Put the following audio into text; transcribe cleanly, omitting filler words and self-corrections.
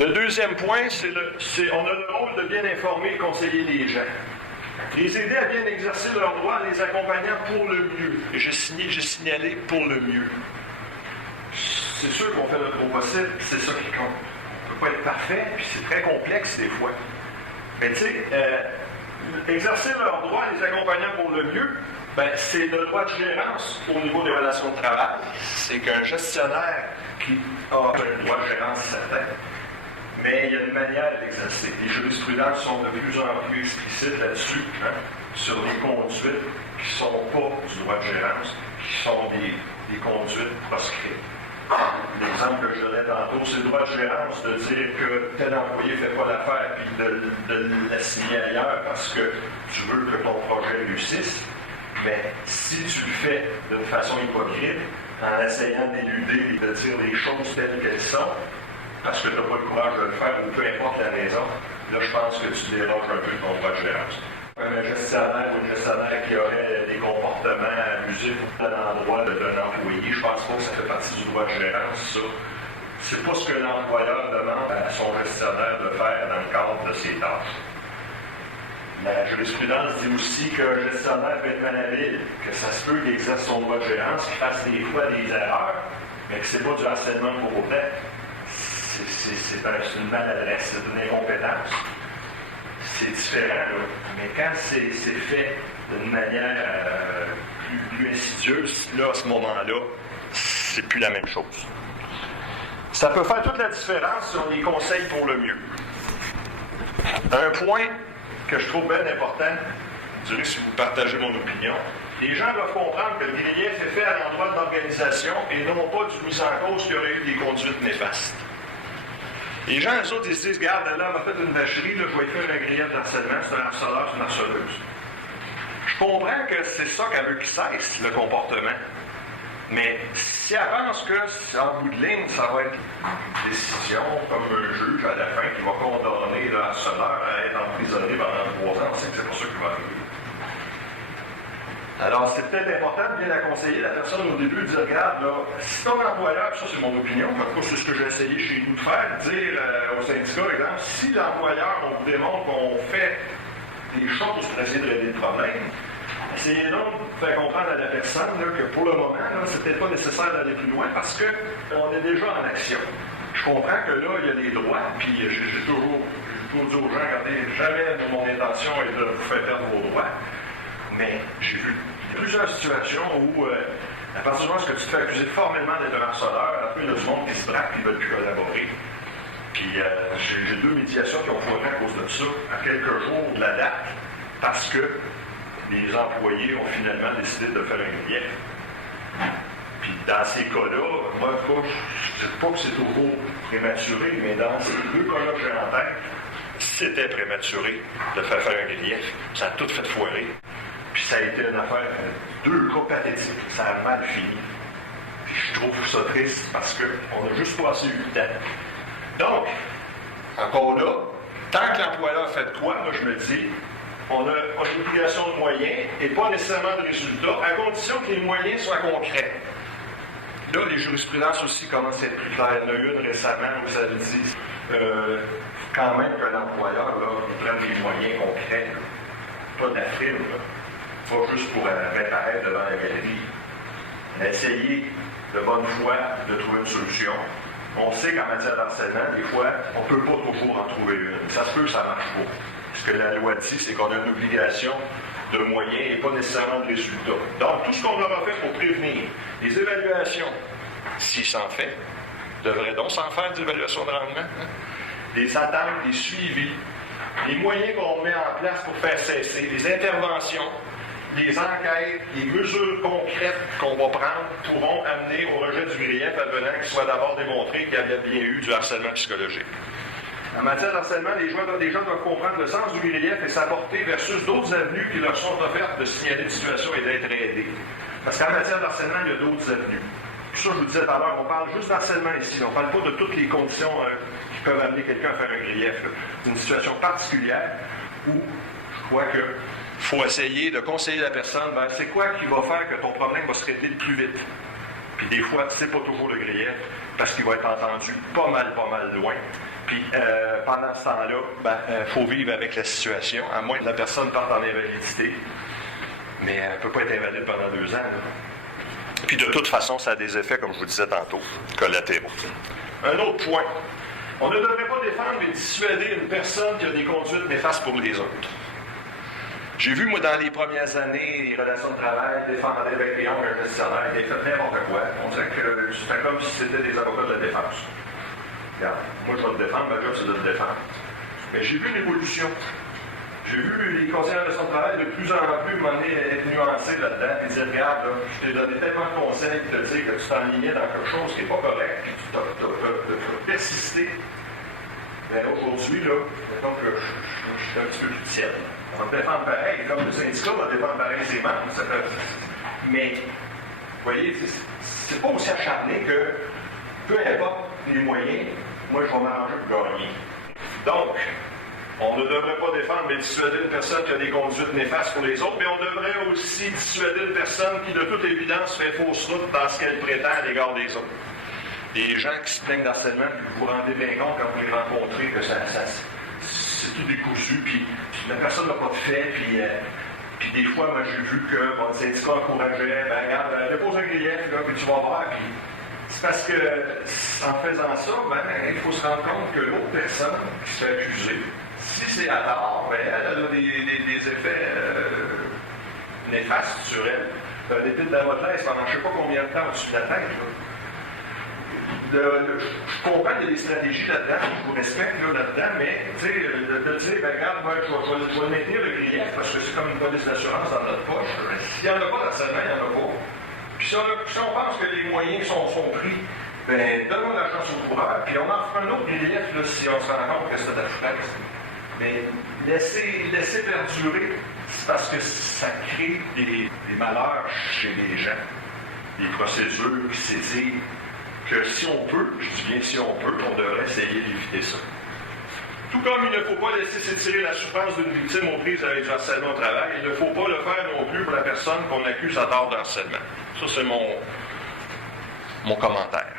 Le deuxième point, on a le rôle de bien informer et conseiller les gens. Les aider à bien exercer leurs droits en les accompagnant pour le mieux. Et j'ai signalé pour le mieux. C'est sûr qu'on fait notre possible, c'est ça qui compte. On ne peut pas être parfait, puis c'est très complexe des fois. Mais tu sais, exercer leurs droits en les accompagnant pour le mieux, c'est le droit de gérance au niveau des relations de travail. C'est qu'un gestionnaire qui a un droit de gérance certain, mais il y a une manière d'exercer. Les jurisprudences sont de plus en plus explicites là-dessus, sur les conduites qui ne sont pas du droit de gérance, qui sont des conduites proscrites. L'exemple que je donnais tantôt, c'est le droit de gérance de dire que tel employé ne fait pas l'affaire puis de l'assigner ailleurs parce que tu veux que ton projet réussisse. Mais si tu le fais d'une façon hypocrite, en essayant d'éluder et de dire les choses telles qu'elles sont, parce que tu n'as pas le courage de le faire, ou peu importe la raison, là, je pense que tu déroges un peu de ton droit de gérance. Un gestionnaire ou une gestionnaire qui aurait des comportements abusifs à l'endroit d'un employé, je pense pas que ça fait partie du droit de gérance, ça. C'est pas ce que l'employeur demande à son gestionnaire de faire dans le cadre de ses tâches. La jurisprudence dit aussi qu'un gestionnaire peut être malhabile, que ça se peut qu'il exerce son droit de gérance, qu'il fasse des fois des erreurs, mais que c'est pas du harcèlement pour autant. C'est une maladresse, c'est une incompétence. C'est différent, là. Mais quand c'est fait d'une manière plus insidieuse, là, à ce moment-là, c'est plus la même chose. Ça peut faire toute la différence si on les conseille pour le mieux. Un point que je trouve bien important, je dirais si vous partagez mon opinion, les gens doivent comprendre que le grief est fait à l'endroit de l'organisation et non pas d'une mise en cause qu'il y aurait eu des conduites néfastes. Les gens, eux autres, ils se disent, regarde, là, on m'a fait une vacherie, là, je vais faire un grief d'harcèlement, c'est un harceleur, c'est une harceleuse. Je comprends que c'est ça qu'elle veut qu'il cesse, le comportement. Mais si elle pense que, en bout de ligne, ça va être une décision, comme un juge à la fin, qui va condamner le harceleur à être emprisonné pendant 3 ans, on sait que c'est pas ça qui va arriver. Alors, c'est peut-être important de bien acconseiller la personne au début, de dire, regarde, là, si ton employeur, ça c'est mon opinion, en tout cas c'est ce que j'ai essayé chez nous de faire, dire au syndicat, exemple, si l'employeur, on vous démontre qu'on fait des choses pour essayer de régler le problème, essayez donc de faire comprendre à la personne là, que pour le moment, là, c'est peut-être pas nécessaire d'aller plus loin parce qu'on est déjà en action. Je comprends que là, il y a des droits, puis j'ai toujours dit aux gens, regardez, jamais mon intention est de vous faire perdre vos droits. Mais j'ai vu plusieurs situations où, à partir du moment où tu te fais accuser formellement d'être un harceleur, après il y a du monde qui se braque et qui ne veulent plus collaborer. Puis j'ai 2 médiations qui ont foiré à cause de ça, à quelques jours de la date, parce que les employés ont finalement décidé de faire un grief. Puis dans ces cas-là, moi, en tout cas, je ne dis pas que c'est toujours prématuré, mais dans ces 2 cas-là que j'ai en tête, c'était prématuré de faire un grief. Ça a tout fait foirer. Puis ça a été une affaire, 2 cas pathétiques. Ça a mal fini. Puis je trouve ça triste parce qu'on n'a juste pas assez eu le temps. Donc, encore là, tant que l'employeur fait de quoi, moi je me dis, on a une obligation de moyens et pas nécessairement de résultats, à condition que les moyens soient concrets. Là, les jurisprudences aussi commencent à être plus claires. Il y en a eu une récemment où ça dit quand même que l'employeur prenne des moyens concrets, là. Pas de la frime, pas juste pour apparaître devant la galerie. Essayer de bonne foi de trouver une solution. On sait qu'en matière d'harcèlement, des fois, on ne peut pas toujours en trouver une. Ça se peut, ça ne marche pas. Ce que la loi dit, c'est qu'on a une obligation de moyens et pas nécessairement de résultats. Donc, tout ce qu'on aura fait pour prévenir, les évaluations, s'il s'en fait, devrait donc s'en faire des évaluations de rendement, les attentes, les suivis, les moyens qu'on met en place pour faire cesser, les interventions, les enquêtes, les mesures concrètes qu'on va prendre pourront amener au rejet du grief advenant qu'il soit d'abord démontré qu'il y avait bien eu du harcèlement psychologique. En matière de harcèlement, les gens doivent comprendre le sens du grief et sa portée versus d'autres avenues qui leur sont offertes de signaler une situation et d'être aidés. Parce qu'en matière de harcèlement, il y a d'autres avenues. Tout ça, je vous disais tout à l'heure, on parle juste d'harcèlement ici. On ne parle pas de toutes les conditions qui peuvent amener quelqu'un à faire un grief. C'est une situation particulière où je crois que il faut essayer de conseiller la personne, c'est quoi qui va faire que ton problème va se régler le plus vite. Puis des fois, c'est pas toujours le grief, parce qu'il va être entendu pas mal loin. Puis pendant ce temps-là, il faut vivre avec la situation, à moins que la personne parte en invalidité. Mais elle ne peut pas être invalide pendant 2 ans. Là. Puis de toute façon, ça a des effets, comme je vous disais tantôt, collatéraux. Un autre point. On ne devrait pas défendre et dissuader une personne qui a des conduites néfastes pour les autres. J'ai vu, moi, dans les premières années, les relations de travail, défendre avec les ongles un gestionnaire qui a fait n'importe quoi. On dirait que c'était comme si c'était des avocats de la défense. Regarde, moi, je vais te défendre, ma job, c'est de te défendre. Mais j'ai vu une évolution. J'ai vu les conseillers en relations de travail de plus en plus être nuancés là-dedans et dire, regarde, là, je t'ai donné tellement de conseils pour te dire que tu t'enlignais dans quelque chose qui n'est pas correct, puis tu as persisté. Bien, aujourd'hui, là, donc, je suis un petit peu plus tiède. On va te défendre pareil, comme le syndicat va défendre pareil ses membres. Mais, vous voyez, c'est pas aussi acharné que, peu importe les moyens, moi, je vais m'arranger pour gagner. Donc, on ne devrait pas défendre mais dissuader une personne qui a des conduites néfastes pour les autres, mais on devrait aussi dissuader une personne qui, de toute évidence, fait fausse route dans ce qu'elle prétend à l'égard des autres. Des gens qui se plaignent d'harcèlement, puis vous vous rendez bien compte quand vous les rencontrez que c'est tout décousu, puis la personne n'a pas de fait, puis des fois, moi, j'ai vu que le syndicat encourageait, regarde, dépose un grief, là, puis tu vas voir, puis c'est parce que, en faisant ça, il faut se rendre compte que l'autre personne qui se fait accuser, si c'est à tort, elle a des effets néfastes sur elle. Un épée de Damoclès pendant je ne sais pas combien de temps au-dessus de la tête. Je comprends qu'il y a des stratégies là-dedans, je vous respecte là-dedans, mais de dire, regarde, moi, je vais maintenir le grief parce que c'est comme une police d'assurance dans notre poche. S'il n'y en a pas d'harcèlement, il n'y en a pas. Puis si on pense que les moyens sont pris, donnons la chance au coureur, puis on en fera un autre grief si on se rend compte que c'est de la foutaise. Mais laisser perdurer, c'est parce que ça crée des malheurs chez les gens. Des procédures qui s'étirent. Que si on peut, je dis bien si on peut, on devrait essayer d'éviter ça. Tout comme il ne faut pas laisser s'étirer la souffrance d'une victime aux prises avec du harcèlement au travail, il ne faut pas le faire non plus pour la personne qu'on accuse à tort de harcèlement. Ça, c'est mon commentaire.